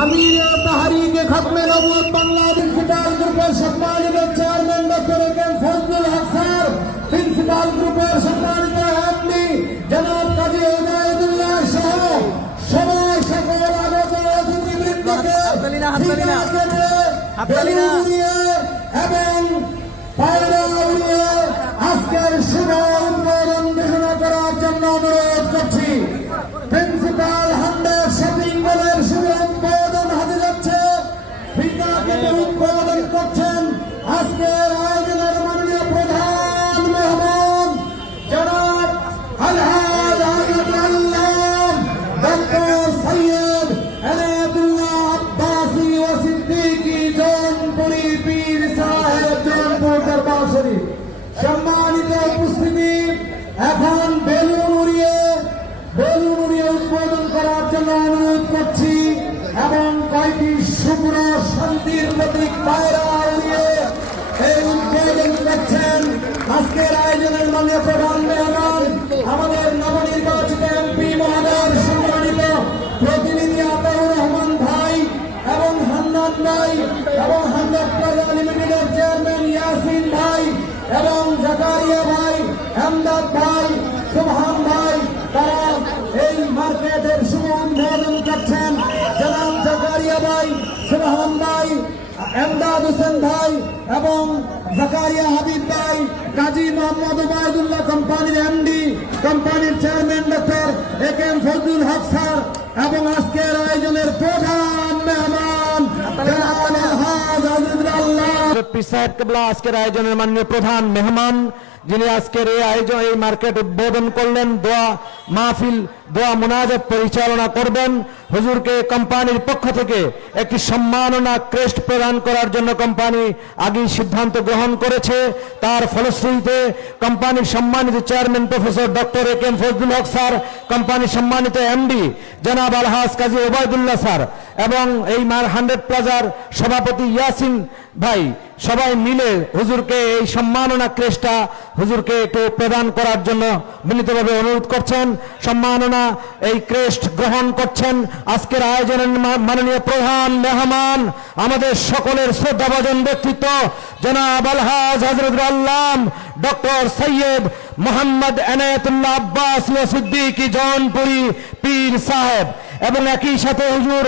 আমির তাহরিকে খতমে নবুয়ত বাংলাদেশ প্রিন্সিপাল গ্রুপের সম্মানিত chairman doctor A K M Fazlul Haque sir, principal গ্রুপের সম্মানিত এমডি জনাব কাজী ইনায়েতুল্লাহ সহ সবাই সকল আগত অতিথিবৃন্দকে এবং পায়রা উড়িয়ে আজকের শুভ উদ্বোধন ঘোষণা করার জন্য অনুরোধ করছি। প্রিন্সিপাল হান্ড্রেড শপিং মলের শুভ উদ্বোধন হতে যাচ্ছে। ফিতাকে উদ্বোধন করছেন আজকের আয়োজনের মাননীয় প্রধান মেহমান জনাব আলহাজ হযরত আল্লাহ ডক্টর সৈয়দ ইনায়েতুল্লাহ আব্বাসী ও সিদ্দিকী জৌনপুরী পীর সাহেব জৌনপুর দরবার শরীফ। সম্মানিত উপস্থিতি, এখন বেলুন উড়িয়ে উদ্বোধন করার জন্য অনুরোধ করছি এবং কয়েকটি শুভ্র শান্তির প্রতীক পায়রা উড়িয়ে এই উদ্বোধন করছেন আজকের আয়োজনের মাননীয় প্রধান মেহমান আমাদের নবনির্বাচিত এমপি মহোদয় সম্মানিত প্রতিনিধি আতাউর রহমান ভাই এবং হান্নান ভাই এবং হান্নান প্লাজা লিমিটেডের চেয়ারম্যান ইয়াসিন ভাই এবং জাকারিয়া ভাই, এমদাদ ভাই, সুবহান ভাই, তারা এই মার্কেটের শুভ উদ্বোধন করছেন। জনাব জাকারিয়া ভাই, সুবহান ভাই, এমদাদ হোসেন ভাই এবং জাকারিয়া হাবিব ভাই, কাজী মোহাম্মদ ওবায়দুল্লাহ কোম্পানির এমডি, কোম্পানির chairman doctor A K M Fazlul Haque sir এবং আজকের আয়োজনের প্রধান মেহমান জনাব আলহাজ হযরত আল্লাহ পীর সাহেব কিবলা, আজকের আয়োজনের মাননীয় প্রধান মেহমান যিনি আজকের এই আয়োজন এই মার্কেট উদ্বোধন করলেন, দোয়া মাহফিল দোয়া মুনাজাত পরিচালনা করবেন। হুজুরকে কোম্পানির পক্ষ থেকে একটি সম্মাননা ক্রেস্ট প্রদান করার জন্য কোম্পানি আগেই সিদ্ধান্ত গ্রহণ করেছে। তার ফলশ্রুতিতে কোম্পানির সম্মানিত chairman professor doctor A K M Fazlul Haque sir, কোম্পানির সম্মানিত এমডি জনাব আলহাজ কাজী ওবায়দুল্লাহ স্যার এবং এই 100 প্লাজার সভাপতি ইয়াসিন ভাই সবাই মিলে হুজুরকে এই সম্মাননা ক্রেস্টটা হুজুরকে একটু প্রদান করার জন্য বিনীতভাবে অনুরোধ করছেন। সম্মাননা এই ক্রেস্ট গ্রহণ করছেন আজকের আয়োজনের মাননীয় প্রধান মেহমান আমাদের সকলের শ্রদ্ধাভাজন ব্যক্তিত্ব জনাব আলহাজ হযরত আল্লাহ ডক্টর সৈয়দ মোহাম্মদ ইনায়েতুল্লাহ আব্বাসী ও সিদ্দিকী জৌনপুরী পীর সাহেব এবং একই সাথে হুজুর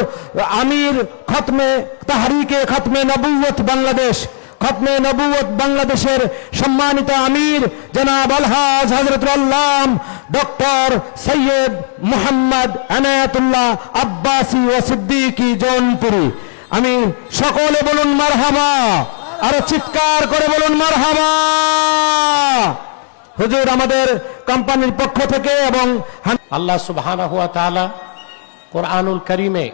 আমির খতমে তাহরিকে খতমে নবুয়ত বাংলাদেশ, খতমে নবুয়ত বাংলাদেশের সম্মানিত আমির জনাব আলহাজ হযরত আল্লাহ ডক্টর সৈয়দ মোহাম্মদ ইনায়েতুল্লাহ আব্বাসী ও সিদ্দিকী জৌনপুরী। আমি সকলে বলুন মারহাবা, আরো চিৎকার করে বলুন মারহাবা। হুজুর আমাদের কোম্পানির পক্ষ থেকে এবং আল্লাহ সুবহানাহু ওয়া তাআলা কোরআনুল কারীমে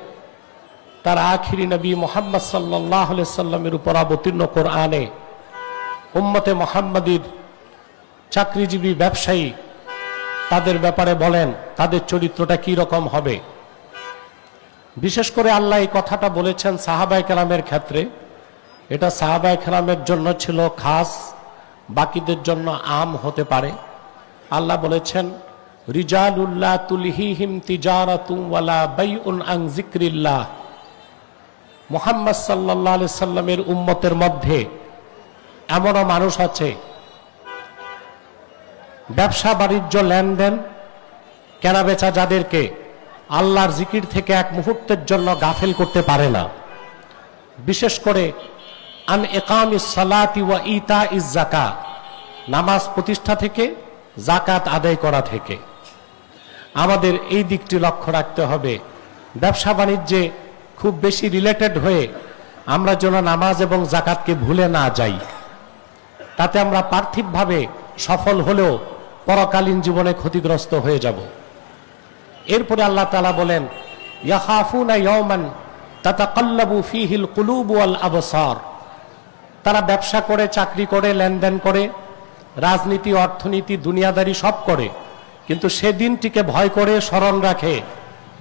তার আখিরি নবী মুহাম্মদ সাল্লাল্লাহু আলাইহি সাল্লামের উপর অবতীর্ণ কোরআনে উম্মতে মুহাম্মাদীর চাকরিজীবী ব্যবসায়ী তাদের ব্যাপারে বলেন তাদের চরিত্রটা কি রকম হবে। বিশেষ করে আল্লাহ এই কথাটা বলেছেন সাহাবায়ে কেরামের ক্ষেত্রে। এটা সাহাবায়ে কেরামের জন্য ছিল খাস, বাকিদের জন্য আম হতে পারে। আল্লাহ বলেছেন রিজালুল্লাহ তুলহিহিম তিজারাতুম ওয়ালা বাইউন আন যিকরিল্লাহ। মুহাম্মদ সাল্লাল্লাহু আলাইহি সাল্লামের উম্মতের মধ্যে এমনও মানুষ আছে ব্যবসা বাণিজ্য লেনদেন কেনাবেচা যাদেরকে আল্লাহর জিকির থেকে এক মুহূর্তের জন্য গাফেল করতে পারে না। বিশেষ করে আন ইকামিস সালাতি ওয়া ইতাইজ যাকাত, নামাজ প্রতিষ্ঠা থেকে যাকাত আদায় করা থেকে। আমাদের এই দিকটি লক্ষ্য রাখতে হবে। ব্যবসা বাণিজ্যে খুব বেশি রিলেটেড হয়ে আমরা যেন নামাজ এবং যাকাতকে ভুলে না যাই। তাতে আমরা পার্থিবভাবে সফল হলেও পরকালীন জীবনে ক্ষতিগ্রস্ত হয়ে যাব। এরপরে আল্লাহ তাআলা বলেন ইয়াখাফুনা ইয়াওমান তাতাকাল্লাবু ফীহিল কুলুব ওয়াল আবসার। তারা ব্যবসা করে, চাকরি করে, লেনদেন করে, রাজনীতি, অর্থনীতি, দুনিয়াদারি সব করে, কিন্তু সেদিনটিকে ভয় করে স্মরণ রাখে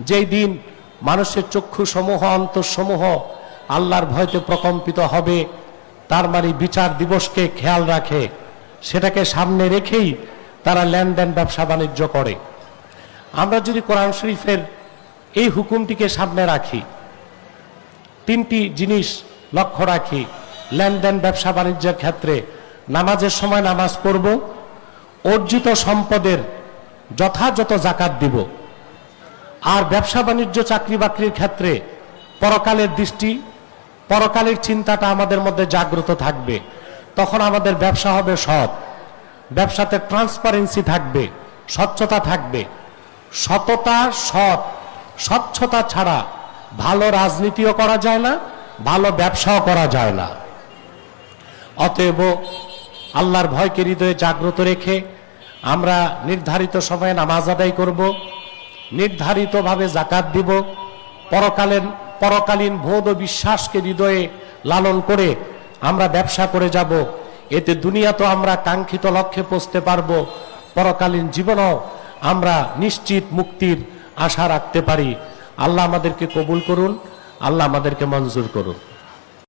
যেই দিন মানুষের চক্ষু সমূহ, অন্তরসমূহ আল্লাহর ভয়তে প্রকম্পিত হবে। তার মানে বিচার দিবসকে খেয়াল রাখে। সেটাকে সামনে রেখেই তারা লেনদেন ব্যবসা বাণিজ্য করে। আমরা যদি কোরআন শরীফের এই হুকুমটিকে সামনে রাখি, তিনটি জিনিস লক্ষ্য রাখি, লেনদেন ব্যবসা বাণিজ্যের ক্ষেত্রে নামাজের সময় নামাজ পড়ব, অর্জিত সম্পদের যথাযথ জাকাত দিব, আর ব্যবসা বাণিজ্য চাকরি বাকরির ক্ষেত্রে পরকালের দৃষ্টি, পরকালের চিন্তাটা আমাদের মধ্যে জাগ্রত থাকবে। তখন আমাদের ব্যবসা হবে সৎ, ব্যবসাতে ট্রান্সপারেন্সি থাকবে, স্বচ্ছতা থাকবে। সততা, স্বচ্ছতা ছাড়া ভালো রাজনীতিও করা যায় না, ভালো ব্যবসাও করা যায় না। অতএব আল্লাহর ভয়কে হৃদয়ে জাগ্রত রেখে আমরা নির্ধারিত সময়ে নামাজ আদায় করব, নির্ধারিতভাবে জাকাত দিব, পরকালীন বোধ ও বিশ্বাসকে হৃদয়ে লালন করে আমরা ব্যবসা করে যাব। এতে দুনিয়া তো আমরা কাঙ্ক্ষিত লক্ষ্যে পৌঁছতে পারব, পরকালীন জীবনও আমরা নিশ্চিত মুক্তির আশা রাখতে পারি। আল্লাহ আমাদেরকে কবুল করুন, আল্লাহ আমাদেরকে মঞ্জুর করুন।